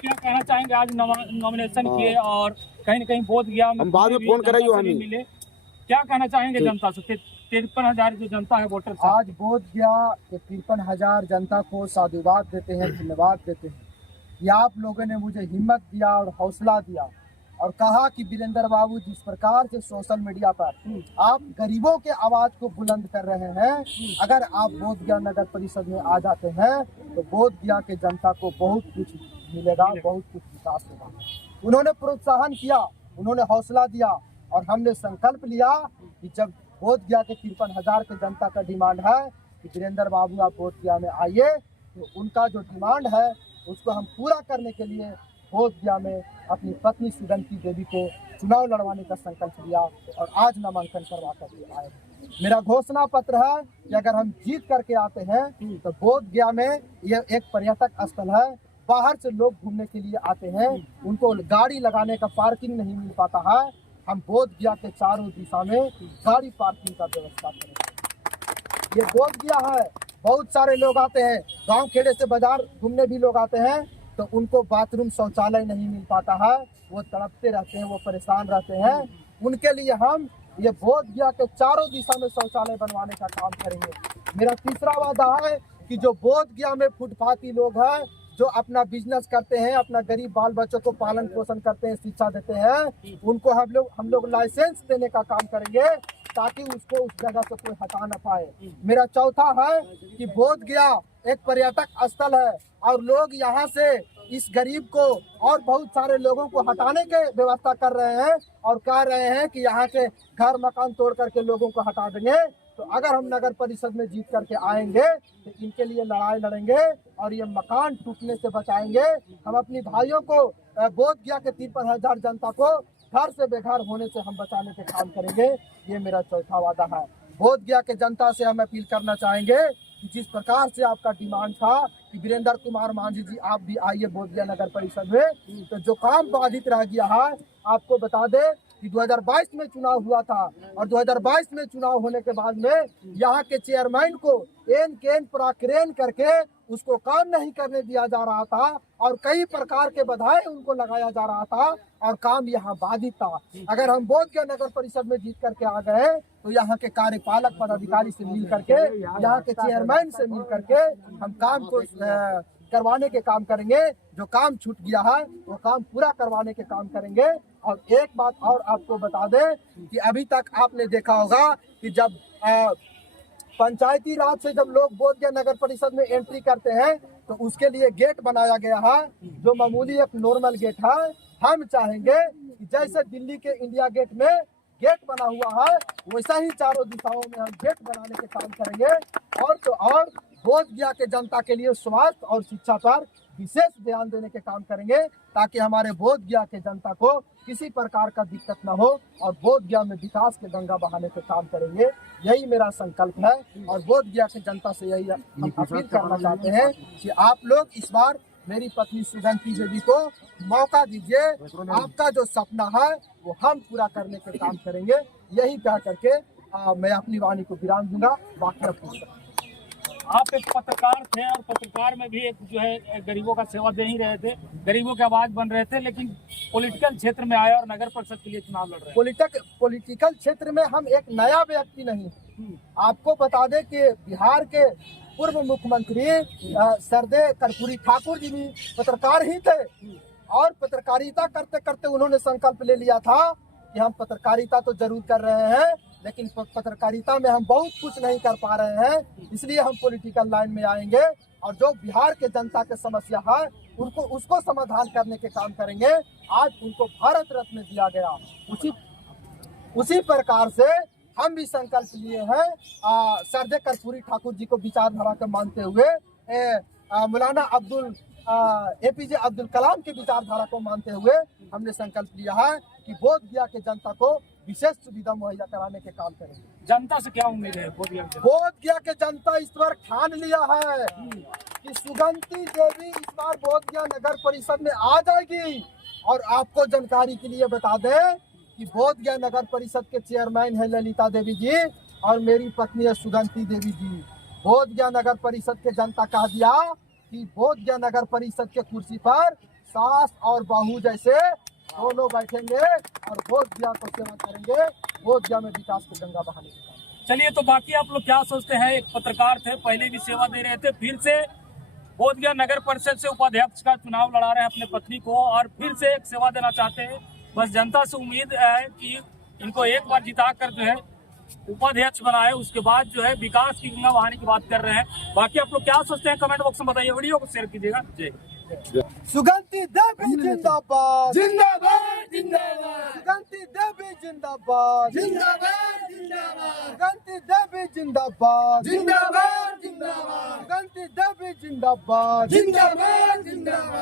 क्या कहना चाहेंगे? आज नॉमिनेशन किए और कहीं न कहीं बोध गया हम बाद में फोन करेंगे हम मिले, क्या कहना चाहेंगे जनता से? 53,000 जो जनता है वोटर आज बोध गया कि 53,000 जनता को साधुवाद देते हैं, धन्यवाद देते हैं कि आप लोगों ने मुझे हिम्मत दिया और हौसला दिया और कहा कि वीरेंद्र बाबू जिस प्रकार से सोशल मीडिया पर आप गरीबों के आवाज को बुलंद कर रहे हैं, अगर आप बोध गया नगर परिषद में आ जाते हैं तो बोध गया के जनता को बहुत कुछ मिलेगा, बहुत कुछ विकास होगा। उन्होंने प्रोत्साहन किया, उन्होंने हौसला दिया और हमने संकल्प लिया कि जब बोध गया के 53,000 के जनता का डिमांड है कि वीरेंद्र बाबू आप बोध गया में आइए, तो उनका जो डिमांड है उसको हम पूरा करने के लिए बोध गया में अपनी पत्नी सुगंती देवी को चुनाव लड़वाने का संकल्प लिया और आज नामांकन करवा करके आए। मेरा घोषणा पत्र है कि अगर हम जीत करके आते हैं तो बोध गया में ये एक पर्यटक स्थल है, बाहर से लोग घूमने के लिए आते हैं, उनको गाड़ी लगाने का पार्किंग नहीं मिल पाता है। हम बोध गया के चारों दिशा में गाड़ी पार्किंग का व्यवस्था करेंगे। ये बोध गया है, बहुत सारे लोग आते हैं, गांव खेड़े से बाजार घूमने भी लोग आते हैं, तो उनको बाथरूम शौचालय नहीं मिल पाता है, वो तड़पते रहते हैं, वो परेशान रहते हैं। उनके लिए हम ये बोध गया के चारों दिशा में शौचालय बनवाने का काम करेंगे। मेरा तीसरा वादा है कि जो बोध गया में फुटपाथी लोग हैं, जो अपना बिजनेस करते हैं, अपना गरीब बाल बच्चों को पालन पोषण करते हैं, शिक्षा देते हैं, उनको हम लोग लाइसेंस देने का काम करेंगे ताकि उसको उस जगह से कोई हटा ना पाए। मेरा चौथा है कि बोध गया एक पर्यटक स्थल है और लोग यहाँ से इस गरीब को और बहुत सारे लोगों को हटाने के व्यवस्था कर रहे हैं और कह रहे हैं कि यहाँ के घर मकान तोड़ करके लोगों को हटा देंगे। तो अगर हम नगर परिषद में जीत करके आएंगे तो इनके लिए लड़ाई लड़ेंगे और ये मकान टूटने से बचाएंगे। हम अपनी भाइयों को बोध गया के 53,000 जनता को घर से बेघर होने से हम बचाने के काम करेंगे। ये मेरा चौथा वादा है। बोध गया के जनता से हम अपील करना चाहेंगे कि जिस प्रकार से आपका डिमांड था कि वीरेंद्र कुमार मांझी जी आप भी आइए बोध गया नगर परिषद में, तो जो काम बाधित रह गया है आपको बता दे कि 2022 में चुनाव हुआ था और 2022 में चुनाव होने के बाद में यहाँ के चेयरमैन को एन केन पराक्रेन करके उसको काम नहीं करने दिया जा रहा था और कई प्रकार के बधाई उनको लगाया जा रहा था और काम यहाँ बाधित था। अगर हम बोध गया नगर परिषद में जीत करके आ गए तो यहाँ के कार्यपालक पदाधिकारी से मिल करके, यहाँ के चेयरमैन से मिल करके हम काम को करवाने के काम करेंगे। जो काम छूट गया है वो काम पूरा करवाने के काम करेंगे। और एक बात और आपको बता दें कि अभी तक आपने देखा होगा कि जब पंचायती राज से जब लोग बोध गया नगर परिषद में एंट्री करते हैं तो उसके लिए गेट बनाया गया है, जो मामूली एक नॉर्मल गेट है। हम चाहेंगे कि जैसे दिल्ली के इंडिया गेट में गेट बना हुआ है वैसा ही चारों दिशाओं में हम गेट बनाने के काम करेंगे। और तो और बोध गया के जनता के लिए स्वास्थ्य और शिक्षा पर विशेष ध्यान देने के काम करेंगे ताकि हमारे बोध गया के जनता को किसी प्रकार का दिक्कत न हो और बोध गया में विकास के गंगा बहाने के काम करेंगे। यही मेरा संकल्प है और बोध गया के जनता से यही हम अपील करना चाहते हैं कि आप लोग इस बार मेरी पत्नी सुगंती देवी को मौका दीजिए। आपका जो सपना है वो हम पूरा करने के काम करेंगे। यही कह करके मैं अपनी वाणी को विराम दूंगा। बाकी आप एक पत्रकार थे और पत्रकार में भी एक जो है गरीबों का सेवा दे ही रहे थे, गरीबों की आवाज बन रहे थे, लेकिन पॉलिटिकल क्षेत्र में आए और नगर परिषद के लिए चुनाव लड़ रहे हैं। पॉलिटिकल क्षेत्र में हम एक नया व्यक्ति नहीं। आपको बता दें कि बिहार के पूर्व मुख्यमंत्री सरदे कर्पूरी ठाकुर जी भी पत्रकार ही थे और पत्रकारिता करते करते उन्होंने संकल्प ले लिया था कि हम पत्रकारिता तो जरूर कर रहे हैं लेकिन पत्रकारिता में हम बहुत कुछ नहीं कर पा रहे हैं, इसलिए हम पॉलिटिकल लाइन में आएंगे और जो बिहार के जनता के समस्या है उसको समाधान करने के काम करेंगे। आज उनको भारत रत्न दिया गया, उसी प्रकार से हम भी संकल्प लिए हैं सरदे कर्पूरी ठाकुर जी को विचारधारा के मानते हुए, मौलाना APJ अब्दुल कलाम के विचारधारा को मानते हुए हमने संकल्प लिया है कि बोध गया के जनता को विशेष सुविधा मुहैया कराने के काम करेंगे। जनता से क्या उम्मीद है? बोध गया के जनता इस बार ठान लिया है कि सुगंती देवी इस बार बोध गया नगर परिषद में आ जाएगी। और आपको जानकारी के लिए बता दें कि बोध गया नगर परिषद के चेयरमैन है ललिता देवी जी और मेरी पत्नी है सुगंती देवी जी। बोध गया नगर परिषद के जनता कह दिया कि बोध गया नगर परिषद के कुर्सी पर सास और बहू जैसे दोनों बैठेंगे और बोधगया को सेवा करेंगे, बोधगया में विकास की गंगा बहाने का काम। चलिए, तो बाकी आप लोग क्या सोचते हैं? एक पत्रकार थे, पहले भी सेवा दे रहे थे, फिर से बोधगया नगर परिषद से उपाध्यक्ष का चुनाव लड़ा रहे हैं अपने पत्नी को, और फिर से एक सेवा देना चाहते हैं। बस जनता से उम्मीद है कि इनको एक बार जिता कर जो है उपाध्यक्ष बनाए, उसके बाद जो है विकास की गंगा बहाने की बात कर रहे हैं। बाकी आप लोग क्या सोचते हैं कमेंट बॉक्स में बताइए, वीडियो को शेयर कीजिएगा। जय। सुगंधी देवी जिंदाबाद, जिंदाबाद जिंदाबाद सुगंधी देवी जिंदाबाद, जिंदाबाद जिंदाबाद सुगंधी देवी जिंदाबाद, जिंदाबाद जिंदाबाद सुगंधी देवी जिंदाबाद। जिंदाबाद जिंदाबाद।